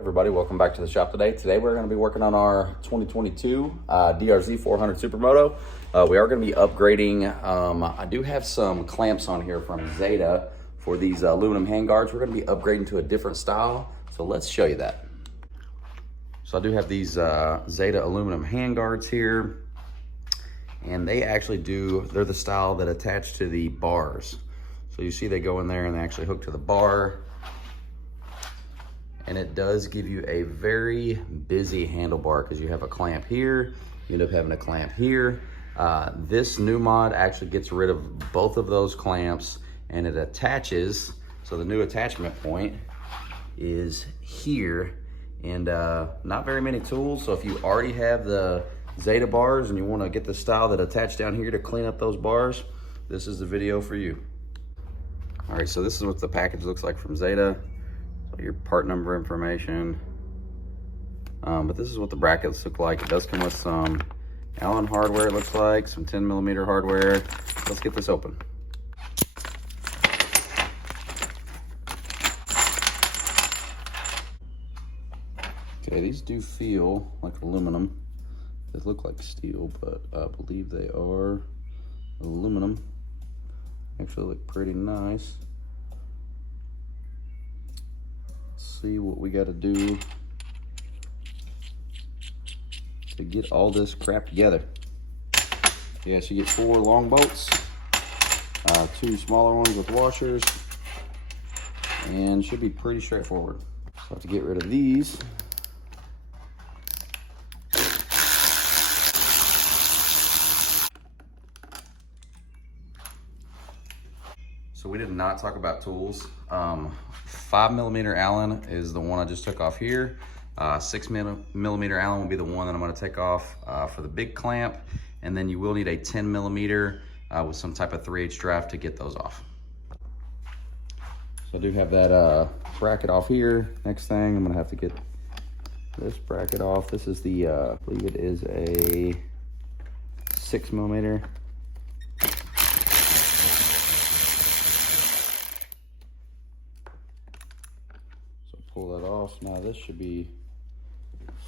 Everybody, welcome back to the shop today. Today we're going to be working on our 2022 DRZ400 Supermoto. We are going to be upgrading. I do have some clamps on here from Zeta for these aluminum handguards. We're going to be upgrading to a different style, so let's show you that. So I do have these Zeta aluminum handguards here, and they actually they're the style that attach to the bars. So you see they go in there and they actually hook to the bar. And it does give you a very busy handlebar because you have a clamp here, you end up having a clamp here. This new mod actually gets rid of both of those clamps and it attaches. So the new attachment point is here, and not very many tools. So if you already have the Zeta bars and you want to get the style that attach down here to clean up those bars, this is the video for you. All right, so this is what the package looks like from Zeta. Your part number information, but this is what the brackets look like. It does come with some Allen hardware, it looks like, some 10mm hardware. Let's get this open. Okay, these do feel like aluminum. They look like steel, but I believe they are aluminum. Actually look pretty nice. See what we got to do to get all this crap together. Yeah, so you get 4 long bolts, 2 smaller ones with washers, and should be pretty straightforward. So I have to get rid of these. So we did not talk about tools. 5mm Allen is the one I just took off here. 6mm Allen will be the one that I'm gonna take off for the big clamp. And then you will need a 10mm with some type of 3/8 draft to get those off. So I do have that bracket off here. Next thing, I'm gonna have to get this bracket off. This is the, I believe it is a 6mm. Pull that off. Now this should be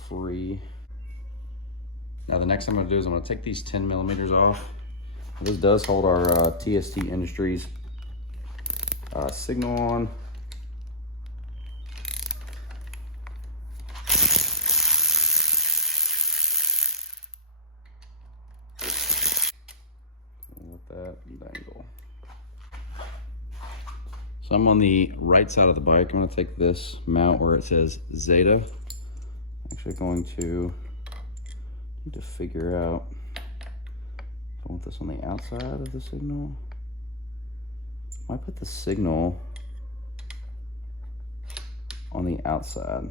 free. Now the next thing I'm going to do is I'm going to take these 10mm off. This does hold our TST Industries signal on. Let that dangle. So I'm on the right side of the bike. I'm going to take this mount where it says Zeta. Actually going to need to figure out if I want this on the outside of the signal. I might put the signal on the outside.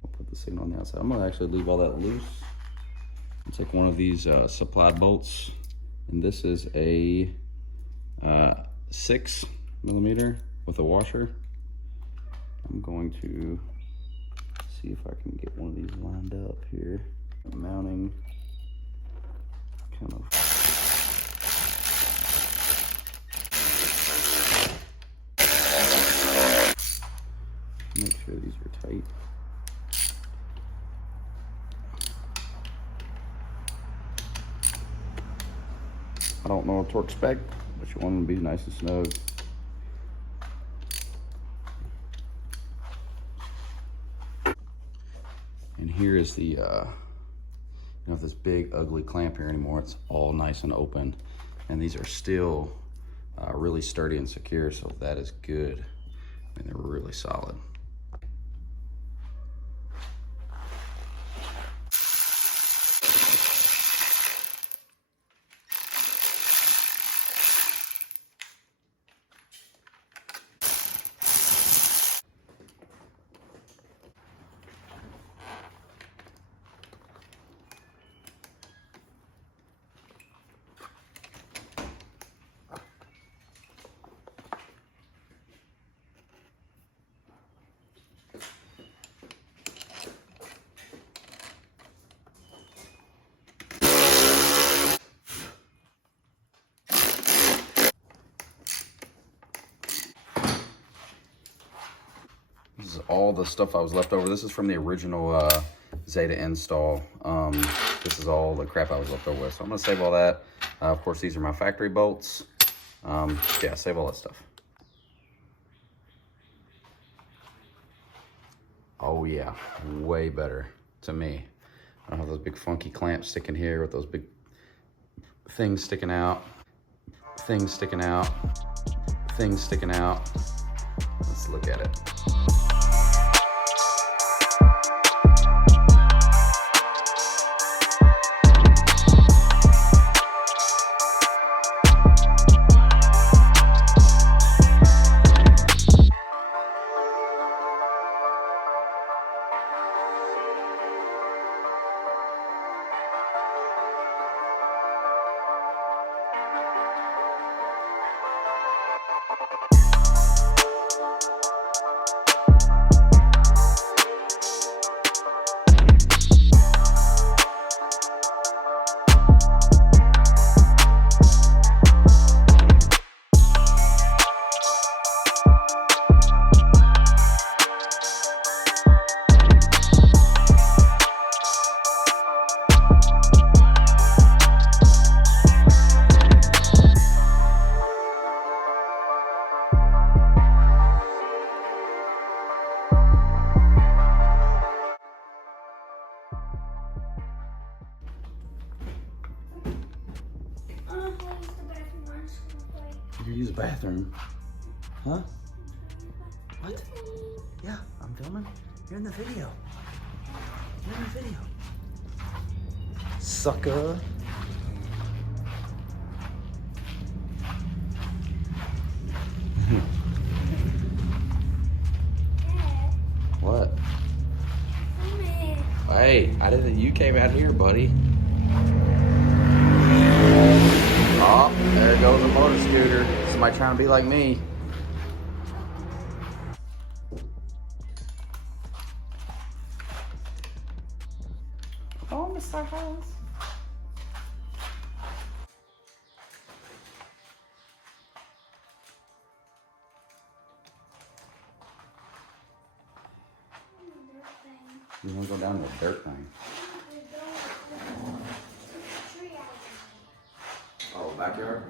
I'll put the signal on the outside. I'm going to actually leave all that loose. Take one of these supplied bolts, and this is a 6mm with a washer. I'm going to see if I can get one of these lined up here. Mounting kind of. Make sure these are tight. I don't know a torque spec, but you want them to be nice and snug. And here is the, you don't have this big ugly clamp here anymore. It's all nice and open. And these are still really sturdy and secure, so that is good. I mean, they're really solid. is all the stuff I was left over. This is from the original Zeta install. This is all the crap I was left over with. So I'm gonna save all that. Of course, these are my factory bolts. Yeah, save all that stuff. Oh yeah, way better to me. I don't have those big funky clamps sticking here with those big things sticking out, things sticking out, things sticking out. Let's look at it. You use the bathroom? Huh? What? Yeah, I'm filming. You're in the video. You're in the video. Sucker. What? Hey, I didn't. You came out here, buddy. Oh, there goes a motor scooter. Somebody trying to be like me. Oh, Mr. House. You want to go down the dirt thing? Oh, backyard?